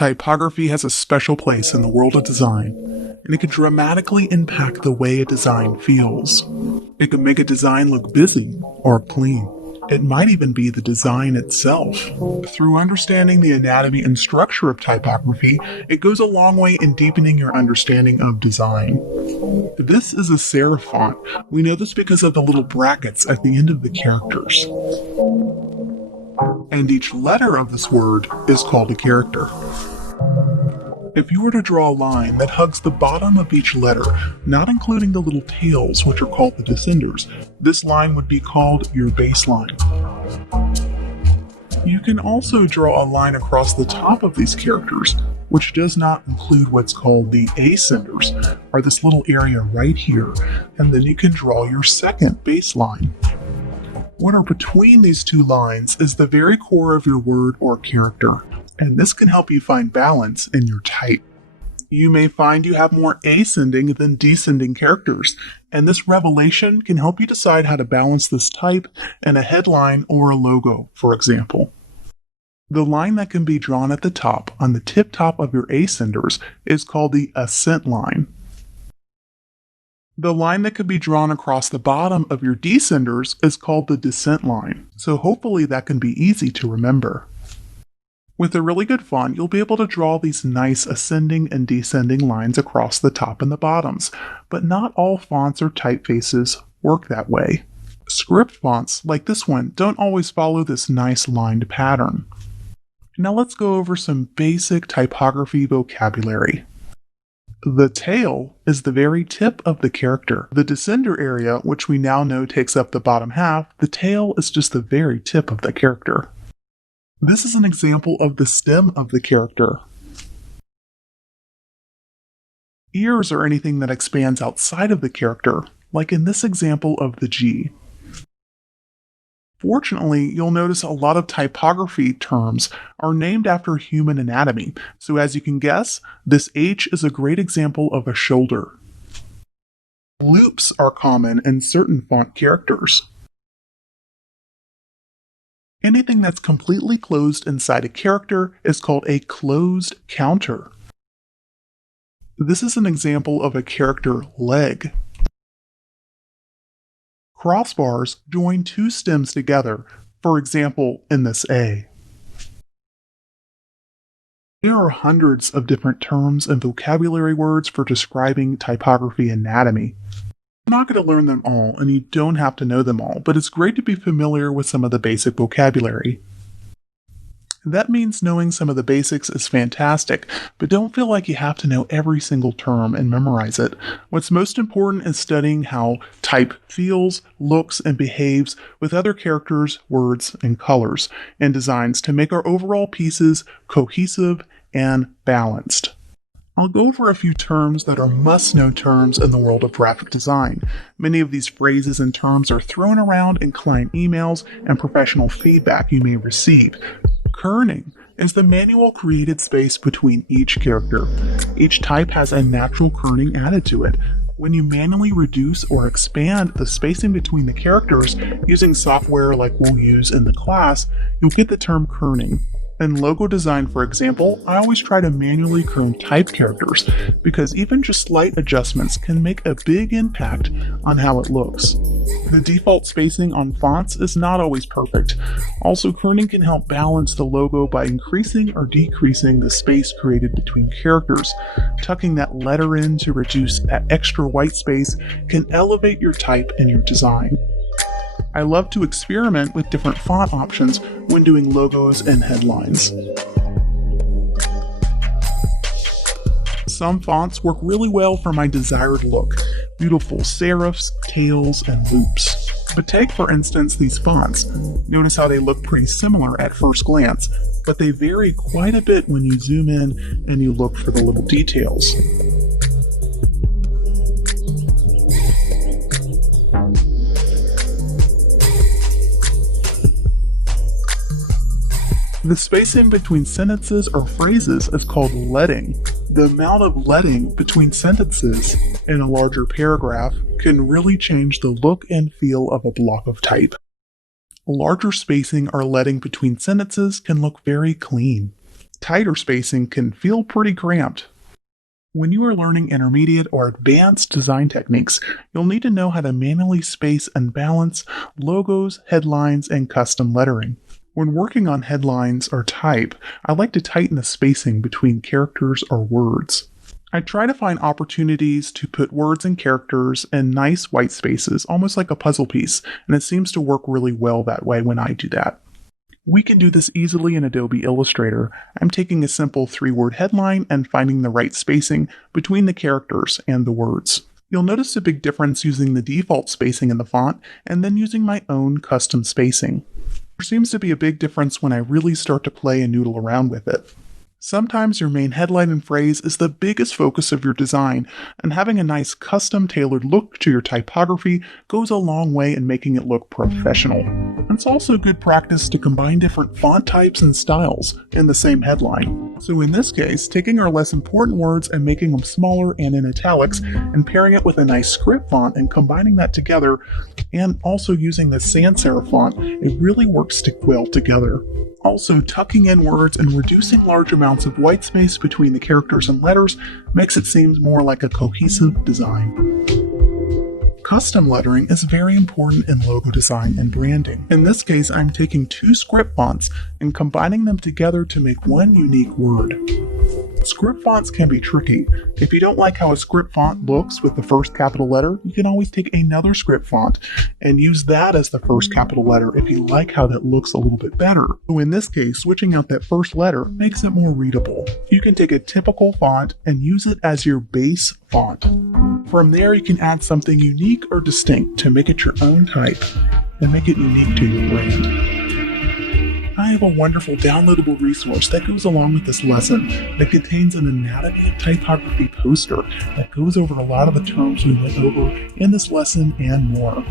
Typography has a special place in the world of design, and it can dramatically impact the way a design feels. It can make a design look busy or clean. It might even be the design itself. Through understanding the anatomy and structure of typography, it goes a long way in deepening your understanding of design. This is a serif font. We know this because of the little brackets at the end of the characters. And each letter of this word is called a character. If you were to draw a line that hugs the bottom of each letter, not including the little tails, which are called the descenders, this line would be called your baseline. You can also draw a line across the top of these characters, which does not include what's called the ascenders, or this little area right here, and then you can draw your second baseline. What are between these two lines is the very core of your word or character, and this can help you find balance in your type. You may find you have more ascending than descending characters, and this revelation can help you decide how to balance this type in a headline or a logo, for example. The line that can be drawn at the top on the tip top of your ascenders is called the ascent line. The line that could be drawn across the bottom of your descenders is called the descent line, so hopefully that can be easy to remember. With a really good font, you'll be able to draw these nice ascending and descending lines across the top and the bottoms, but not all fonts or typefaces work that way. Script fonts, like this one, don't always follow this nice lined pattern. Now let's go over some basic typography vocabulary. The tail is the very tip of the character. The descender area, which we now know takes up the bottom half, the tail is just the very tip of the character. This is an example of the stem of the character. Ears are anything that expands outside of the character, like in this example of the G. Fortunately, you'll notice a lot of typography terms are named after human anatomy, so as you can guess, this H is a great example of a shoulder. Loops are common in certain font characters. Anything that's completely closed inside a character is called a closed counter. This is an example of a character leg. Crossbars join two stems together, for example, in this A. There are hundreds of different terms and vocabulary words for describing typography anatomy. I'm not going to learn them all, and you don't have to know them all, but it's great to be familiar with some of the basic vocabulary. That means knowing some of the basics is fantastic, but don't feel like you have to know every single term and memorize it. What's most important is studying how type feels, looks, and behaves with other characters, words, and colors and designs to make our overall pieces cohesive and balanced. I'll go over a few terms that are must-know terms in the world of graphic design. Many of these phrases and terms are thrown around in client emails and professional feedback you may receive. Kerning is the manual created space between each character. Each type has a natural kerning added to it. When you manually reduce or expand the spacing between the characters using software like we'll use in the class, you'll get the term kerning. In logo design, for example, I always try to manually kern type characters because even just slight adjustments can make a big impact on how it looks. The default spacing on fonts is not always perfect. Also, kerning can help balance the logo by increasing or decreasing the space created between characters. Tucking that letter in to reduce that extra white space can elevate your type and your design. I love to experiment with different font options when doing logos and headlines. Some fonts work really well for my desired look, beautiful serifs, tails, and loops. But take, for instance, these fonts. Notice how they look pretty similar at first glance, but they vary quite a bit when you zoom in and you look for the little details. The spacing between sentences or phrases is called leading. The amount of leading between sentences in a larger paragraph can really change the look and feel of a block of type. Larger spacing or leading between sentences can look very clean. tighter spacing can feel pretty cramped. When you are learning intermediate or advanced design techniques, you'll need to know how to manually space and balance logos, headlines, and custom lettering. When working on headlines or type, I like to tighten the spacing between characters or words. I try to find opportunities to put words and characters in nice white spaces, almost like a puzzle piece, and it seems to work really well that way when I do that. We can do this easily in Adobe Illustrator. I'm taking a simple 3-word headline and finding the right spacing between the characters and the words. You'll notice a big difference using the default spacing in the font and then using my own custom spacing. There seems to be a big difference when I really start to play and noodle around with it. Sometimes your main headline and phrase is the biggest focus of your design, and having a nice custom-tailored look to your typography goes a long way in making it look professional. It's also good practice to combine different font types and styles in the same headline. So in this case, taking our less important words and making them smaller and in italics, and pairing it with a nice script font and combining that together, and also using the sans serif font, it really works well together. Also, tucking in words and reducing large amounts of white space between the characters and letters makes it seem more like a cohesive design. Custom lettering is very important in logo design and branding. In this case, I'm taking 2 script fonts and combining them together to make one unique word. Script fonts can be tricky. If you don't like how a script font looks with the first capital letter, you can always take another script font and use that as the first capital letter if you like how that looks a little bit better. So in this case, switching out that first letter makes it more readable. You can take a typical font and use it as your base font. From there, you can add something unique or distinct to make it your own type and make it unique to your brand. I have a wonderful downloadable resource that goes along with this lesson that contains an anatomy of typography poster that goes over a lot of the terms we went over in this lesson and more.